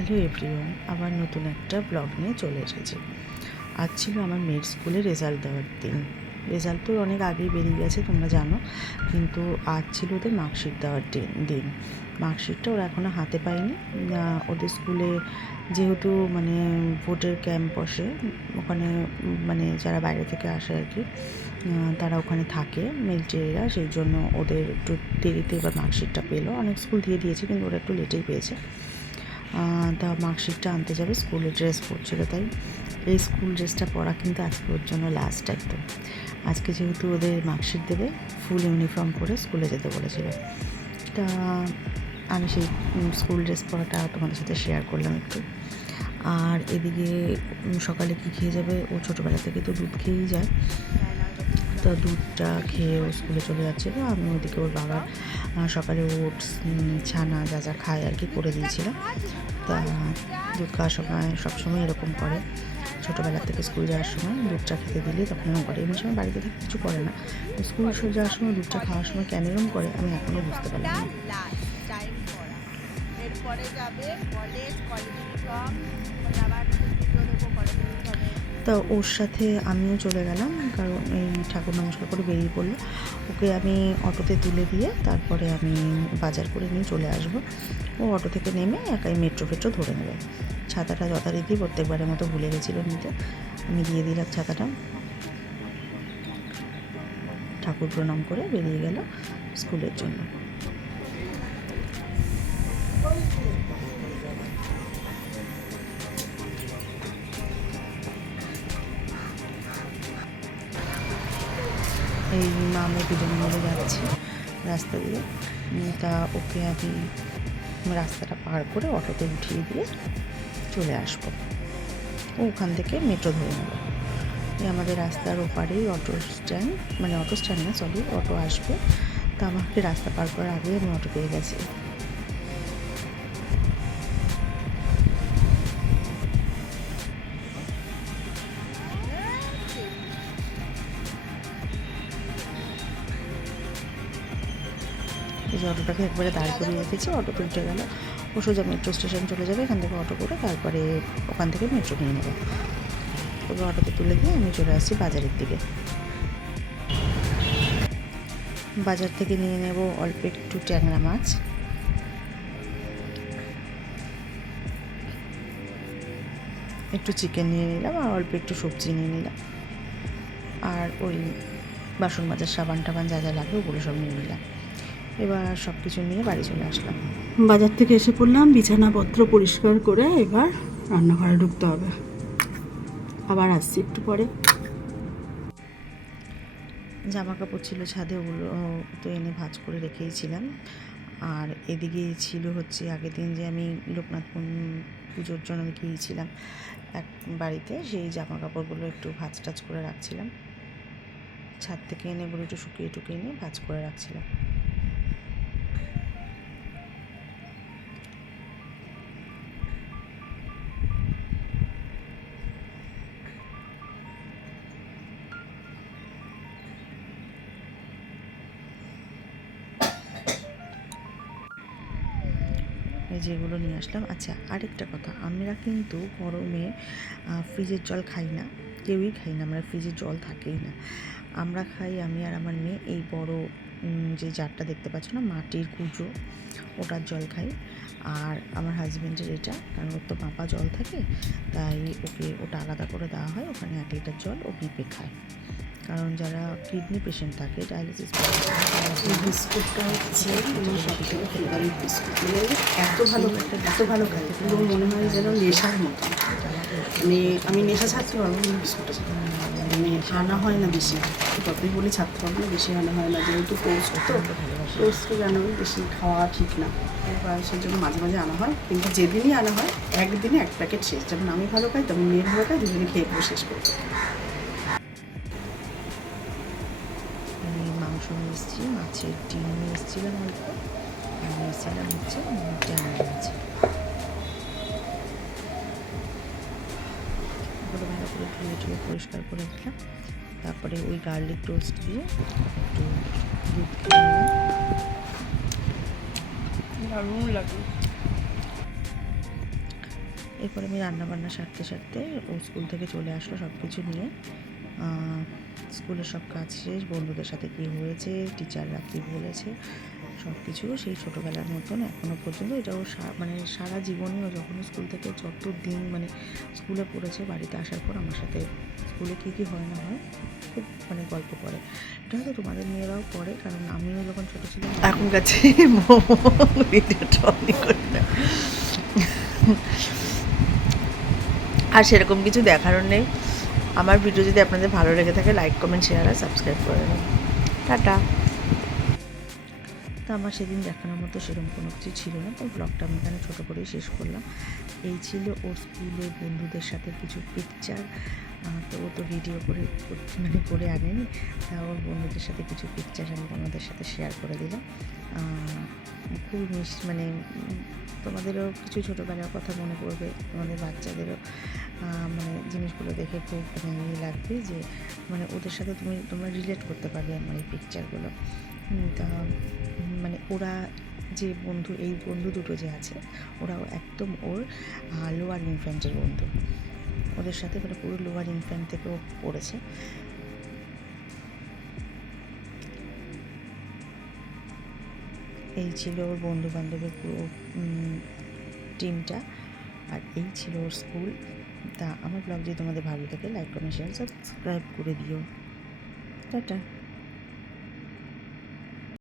Hello everyone, আবার নতুন একটা ব্লগ নিয়ে চলে এসেছি। আজ ছিল আমার মেয়ের স্কুলে রেজাল্ট দেওয়ার দিন। রেজাল্ট তো অনেক আগেই বেরিয়ে গেছে, তোমরা জানো। কিন্তু আজ ছিল ওদের মার্কশিট দেওয়ার দিন মার্কশিটটা ওরা এখনও হাতে পায়নি। ওদের স্কুলে যেহেতু মানে ভোটের ক্যাম্প বসে, ওখানে মানে যারা বাইরে থেকে আসে আর কি তারা ওখানে থাকে মিলিটারিরা সেই জন্য ওদের একটু দেরিতে এবার মার্কশিটটা পেল। অনেক স্কুল দিয়ে দিয়েছে, কিন্তু ওরা একটু লেটেই পেয়েছে। তা মার্কশিটটা আনতে যাবে স্কুলের ড্রেস পরছিল, তাই এই স্কুল ড্রেসটা পরা কিন্তু আজকে ওর জন্য লাস্ট একদম। আজকে যেহেতু ওদের মার্কশিট দেবে ফুল ইউনিফর্ম পরে স্কুলে যেতে বলেছিল। তা আমি সেই স্কুল ড্রেস পরাটা তোমাদের সাথে শেয়ার করলাম একটু। আর এদিকে সকালে কী খেয়ে যাবে? ও ছোটোবেলা থেকে তো দুধ খেয়েই যায়। তো দুধটা খেয়ে ও স্কুলে চলে যাচ্ছিল আমি ওদিকে ওর বাবার সকালে ওটস ছানা যা যা খায় আর কি করে দিয়েছিলাম তা দুধ খাওয়ার সময় সবসময় এরকম করে ছোটোবেলা থেকে স্কুল যাওয়ার সময় দুধটা খেতে দিলে তখন এরকম করে এমনি সময় বাড়িতে থেকে কিছু করে না স্কুল যাওয়ার সময় দুধটা খাওয়ার সময় কেন এরকম করে আমি এখনও বুঝতে পারলাম যাবে কলেজ কলেজ আবার তো ওর সাথে আমিও চলে গেলাম, কারণ এই ঠাকুর নমস্কার করে বেরিয়ে পড়ল। ওকে আমি অটোতে তুলে দিয়ে তারপরে আমি বাজার করে নিয়ে চলে আসব। ও অটো থেকে নেমে একাই মেট্রো ফেট্রো ধরে নেবে। ছাতাটা যথারীতি প্রত্যেকবারের মতো ভুলে গেছিল নিতে। আমি দিয়ে দিলাম ছাতাটা। ঠাকুর প্রণাম করে বেরিয়ে গেল স্কুলের জন্য। এই মামে দুজন মিলে যাচ্ছি রাস্তা দিয়ে। তা ওকে আমি রাস্তাটা পার করে অটোতে উঠিয়ে দিয়ে চলে আসব। ওখান থেকে মেট্রো ধরে নেব। আমাদের রাস্তার ওপারেই অটো স্ট্যান্ড মানে অটো স্ট্যান্ড না সরি অটো আসবে। তা আমাকে রাস্তা পার করার আগে আমি অটো পেয়ে গেছি। যে অটোটাকে একবারে দাঁড় করিয়ে রেখেছি অটোতে উঠে গেল ও সোজা মেট্রো স্টেশন চলে যাবে, এখান থেকে অটো করে তারপরে ওখান থেকে মেট্রো নিয়ে নেবে। তবে অটোতে তুলে দিয়ে আমি চলে আসছি বাজারের দিকে। বাজার থেকে নিয়ে নেব অল্প একটু ট্যাংরা মাছ। একটু চিকেন নিয়ে নিলাম আর অল্প একটু সবজি নিয়ে নিলাম। আর ওই বাসন মাজার সাবান টাবান যা যা লাগবে ওগুলো সব নিয়ে নিলাম। এবার সব কিছু নিয়ে বাড়ি চলে আসলাম। বাজার থেকে এসে পড়লাম বিছানাপত্র পরিষ্কার করে এবার রান্নাঘরে ঢুকতে হবে। আবার আসছি একটু পরে। জামা কাপড় ছিল ছাদে ওগুলো তো এনে ভাজ করে রেখেইছিলাম। আর এদিকে ছিল হচ্ছে আগের দিন যে আমি লোকনাথ পুজোর জন্য গিয়েছিলাম এক বাড়িতে সেই জামা কাপড়গুলো একটু ভাজ টাজ করে রাখছিলাম। ছাদ থেকে এনে এগুলো একটু শুকিয়ে টুকিয়ে নিয়ে ভাঁজ করে রাখছিলাম। যেগুলো নিয়ে আসলাম। আচ্ছা আরেকটা কথা। আমরা কিন্তু গরমে ফ্রিজের জল খাই না। কেউই খাই না। আমরা ফ্রিজের জল থাকেই না। আমরা খাই, আমি আর আমার মেয়ে এই বড় যে জারটা দেখতে পাচ্ছ না, মাটির কুচো ওটার জল খাই। আর আমার হাজব্যান্ডের এটা, কারণ ওর তো পাপা জল থাকে, তাই ওকে ওটা আলাদা করে দেওয়া হয়। ওখানে এক লিটার জল ও মেপে খায়। কারণ যারা কিডনি পেশেন্ট থাকে ডায়ালিসিস বিস্কুটটা হচ্ছে বিস্কুট। মানে এত ভালো এত ভালো খেতে পুরো মনে হয় যেন নেশার মতো। মানে আমি নেশা ছাড়তে পারব বিস্কুটটা মানে আনা হয় না বেশি। ততই বলি ছাড়তে পারব না, বেশি আনা হয় না। যেহেতু পোস্ট তো পোস্ট জানো বেশি খাওয়া ঠিক না। এবার সেই জন্য মাঝে মাঝে আনা হয়। কিন্তু যেদিনই আনা হয়, একদিনে এক প্যাকেট শেষ। যেমন আমি ভালো খাই, তেমন মেয়ের ভালো খাই দুজনে খেয়ে পুরো শেষ করে আমি মাংস নিয়ে এসেছি মাছের ডিম নিয়ে এসেছিলাম অল্প। আর নিয়ে এসেছিলাম হচ্ছে ট্যাংরা মাছ ওগুলো ভালো করে ধুয়ে টুয়ে পরিষ্কার করে রাখলাম। তারপরে ওই গার্লিক টোস্ট দিয়ে একটু দুধ দারুণ লাগে। এরপরে আমি রান্নাবান্না সারতে সারতে ও স্কুল থেকে চলে আসলো সব কিছু নিয়ে। স্কুলের সব কাজ শেষ, বন্ধুদের সাথে কী হয়েছে, টিচাররা কী বলেছে, সব কিছু সেই ছোটোবেলার মতন এখনও পর্যন্ত এটাও মানে সারা জীবনেও যখন স্কুল থেকে যত দিন মানে স্কুলে পড়েছে বাড়িতে আসার পর আমার সাথে স্কুলে কী কী হয় না হয় খুব মানে গল্প করে। এটা হয়তো তোমাদের মেয়েরাও পড়ে কারণ আমিও যখন ছোটো ছিলাম এখন কাছে আর সেরকম কিছু দেখারও নেই। আমার ভিডিও যদি আপনাদের ভালো লেগে থাকে লাইক কমেন্ট শেয়ার আর সাবস্ক্রাইব করে নেবেন টাটা। তো আমার সেদিন দেখানোর মতো সেরকম কোনো কিছু ছিল না তো ব্লগটা আমি এখানে ছোটো করেই শেষ করলাম। এই ছিল ওর স্কুলে বন্ধুদের সাথে কিছু পিকচার তো ও তো ভিডিও করে মানে করে আনেনি, তা ওর বন্ধুদের সাথে কিছু পিকচার আমি তোমাদের সাথে শেয়ার করে দিলাম। খুব মিস মানে তোমাদেরও কিছু ছোটোবেলার কথা মনে পড়বে, তোমাদের বাচ্চাদেরও। মানে জিনিসগুলো দেখে খুব মানে ইয়ে লাগবে যে মানে ওদের সাথে তুমি, তোমরা রিলেট করতে পারবে আমার এই পিকচারগুলো তা মানে ওরা যে বন্ধু, এই বন্ধু দুটো যে আছে, ওরাও একদম ওর লোয়ার ইনফ্যান্টের বন্ধু। ওদের সাথে মানে পুরো লোয়ার ইনফ্যান্ট থেকেও পড়েছে। এই ছিল ওর বন্ধু বান্ধবের পুরো টিমটা আর এই ছিল ওর স্কুল তা আমার ব্লগ যদি তোমাদের ভালো লাগে লাইক কমেন্ট শেয়ার সাবস্ক্রাইব করে দিও। টাটা।